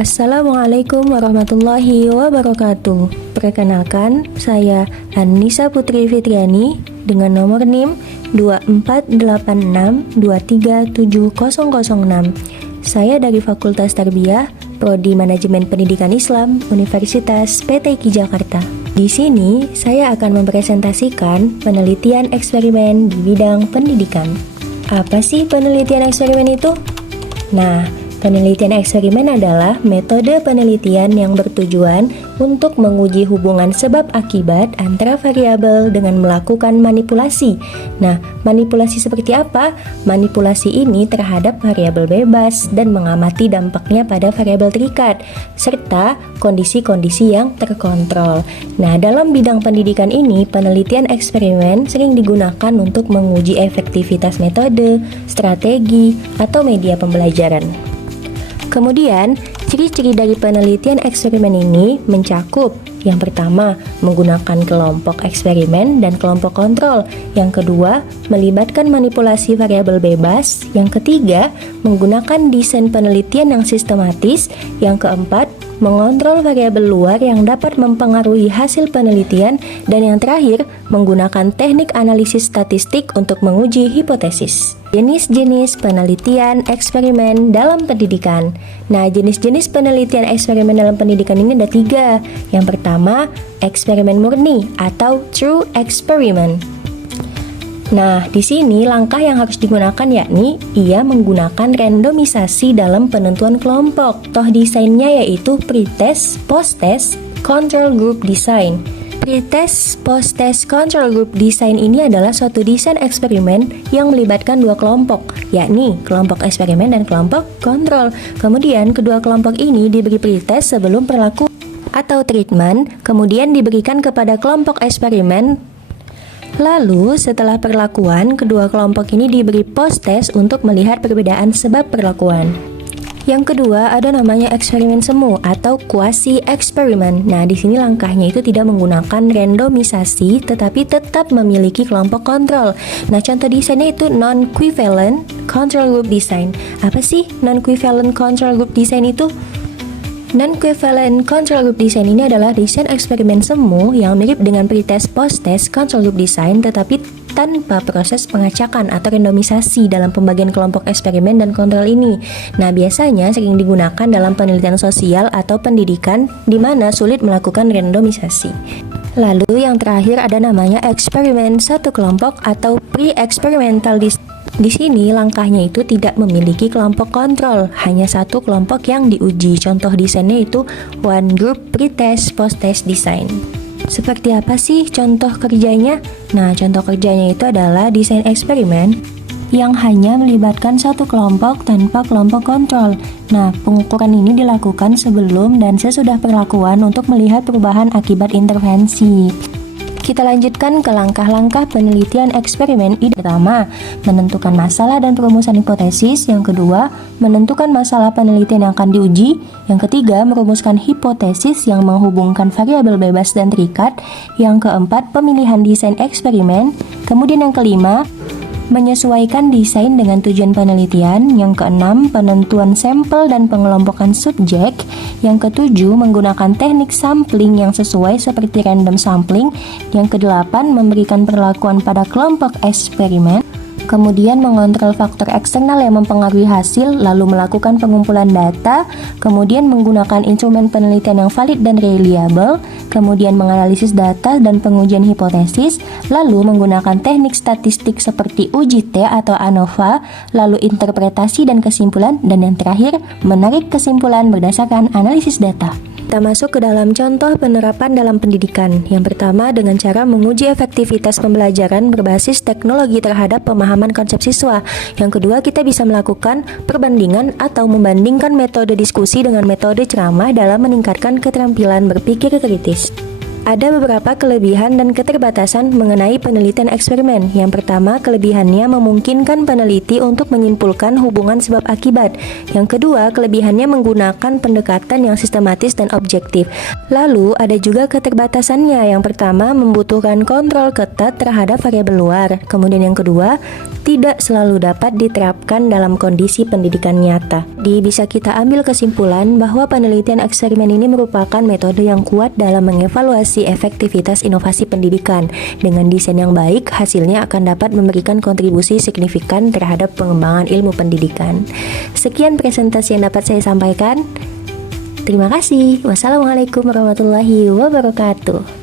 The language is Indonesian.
Assalamualaikum warahmatullahi wabarakatuh. Perkenalkan, saya Annisa Putri Fitriani dengan nomor NIM 2486237006. Saya dari Fakultas Tarbiyah, Prodi Manajemen Pendidikan Islam, Universitas PT Ki Jakarta. Di sini, saya akan mempresentasikan penelitian eksperimen di bidang pendidikan. Apa sih penelitian eksperimen itu? Nah, penelitian eksperimen adalah metode penelitian yang bertujuan untuk menguji hubungan sebab akibat antara variabel dengan melakukan manipulasi. Nah, manipulasi seperti apa? Manipulasi ini terhadap variabel bebas dan mengamati dampaknya pada variabel terikat, serta kondisi-kondisi yang terkontrol. Nah, dalam bidang pendidikan ini, penelitian eksperimen sering digunakan untuk menguji efektivitas metode, strategi, atau media pembelajaran. Kemudian, ciri-ciri dari penelitian eksperimen ini mencakup yang pertama, menggunakan kelompok eksperimen dan kelompok kontrol. Yang kedua, melibatkan manipulasi variabel bebas. Yang ketiga, menggunakan desain penelitian yang sistematis. Yang keempat, mengontrol variabel luar yang dapat mempengaruhi hasil penelitian. Dan yang terakhir, menggunakan teknik analisis statistik untuk menguji hipotesis. Jenis-jenis penelitian eksperimen dalam pendidikan. Nah, jenis-jenis penelitian eksperimen dalam pendidikan ini ada 3. Yang pertama, eksperimen murni atau true experiment. Nah, di sini langkah yang harus digunakan yakni ia menggunakan randomisasi dalam penentuan kelompok. Toh desainnya yaitu pretest, posttest, control group design. Pretest, posttest, control group design ini adalah suatu desain eksperimen yang melibatkan 2 kelompok, yakni kelompok eksperimen dan kelompok kontrol. Kemudian kedua kelompok ini diberi pretest sebelum perlakuan atau treatment, kemudian diberikan kepada kelompok eksperimen. Lalu setelah perlakuan, kedua kelompok ini diberi post-test untuk melihat perbedaan sebab perlakuan. Yang kedua ada namanya eksperimen semu atau quasi eksperimen. Nah, di sini langkahnya itu tidak menggunakan randomisasi tetapi tetap memiliki kelompok kontrol. Nah, contoh desainnya itu non-equivalent control group design. Apa sih non-equivalent control group design itu? Non-equivalent control group design ini adalah desain eksperimen semu yang mirip dengan pretest post-test control group design tetapi tanpa proses pengacakan atau randomisasi dalam pembagian kelompok eksperimen dan kontrol ini. Nah, biasanya sering digunakan dalam penelitian sosial atau pendidikan di mana sulit melakukan randomisasi. Lalu yang terakhir ada namanya eksperimen satu kelompok atau pre-experimental design. Di sini langkahnya itu tidak memiliki kelompok kontrol, hanya satu kelompok yang diuji. Contoh desainnya itu one group pretest post-test design. Seperti apa sih contoh kerjanya? Nah, contoh kerjanya itu adalah desain eksperimen yang hanya melibatkan satu kelompok tanpa kelompok kontrol. Nah, pengukuran ini dilakukan sebelum dan sesudah perlakuan untuk melihat perubahan akibat intervensi. Kita lanjutkan ke langkah-langkah penelitian eksperimen. Pertama, menentukan masalah dan perumusan hipotesis. Yang kedua, menentukan masalah penelitian yang akan diuji. Yang ketiga, merumuskan hipotesis yang menghubungkan variabel bebas dan terikat. Yang keempat, pemilihan desain eksperimen. Kemudian yang kelima, menyesuaikan desain dengan tujuan penelitian. Yang keenam, penentuan sampel dan pengelompokan subjek. Yang ketujuh, menggunakan teknik sampling yang sesuai seperti random sampling. Yang kedelapan, memberikan perlakuan pada kelompok eksperimen. Kemudian mengontrol faktor eksternal yang mempengaruhi hasil, lalu melakukan pengumpulan data, kemudian menggunakan instrumen penelitian yang valid dan reliable, kemudian menganalisis data dan pengujian hipotesis, lalu menggunakan teknik statistik seperti uji T atau ANOVA, lalu interpretasi dan kesimpulan, dan yang terakhir, menarik kesimpulan berdasarkan analisis data. Kita masuk ke dalam contoh penerapan dalam pendidikan. Yang pertama dengan cara menguji efektivitas pembelajaran berbasis teknologi terhadap pemahaman konsep siswa. Yang kedua, kita bisa melakukan perbandingan atau membandingkan metode diskusi dengan metode ceramah dalam meningkatkan keterampilan berpikir kritis. Ada beberapa kelebihan dan keterbatasan mengenai penelitian eksperimen. Yang pertama, kelebihannya memungkinkan peneliti untuk menyimpulkan hubungan sebab akibat. Yang kedua, kelebihannya menggunakan pendekatan yang sistematis dan objektif. Lalu, ada juga keterbatasannya. Yang pertama, membutuhkan kontrol ketat terhadap variabel luar. Kemudian yang kedua, tidak selalu dapat diterapkan dalam kondisi pendidikan nyata. Bisa kita ambil kesimpulan bahwa penelitian eksperimen ini merupakan metode yang kuat dalam mengevaluasi efektivitas inovasi pendidikan. Dengan desain yang baik, hasilnya akan dapat memberikan kontribusi signifikan terhadap pengembangan ilmu pendidikan. Sekian presentasi yang dapat saya sampaikan. Terima kasih. Wassalamualaikum warahmatullahi wabarakatuh.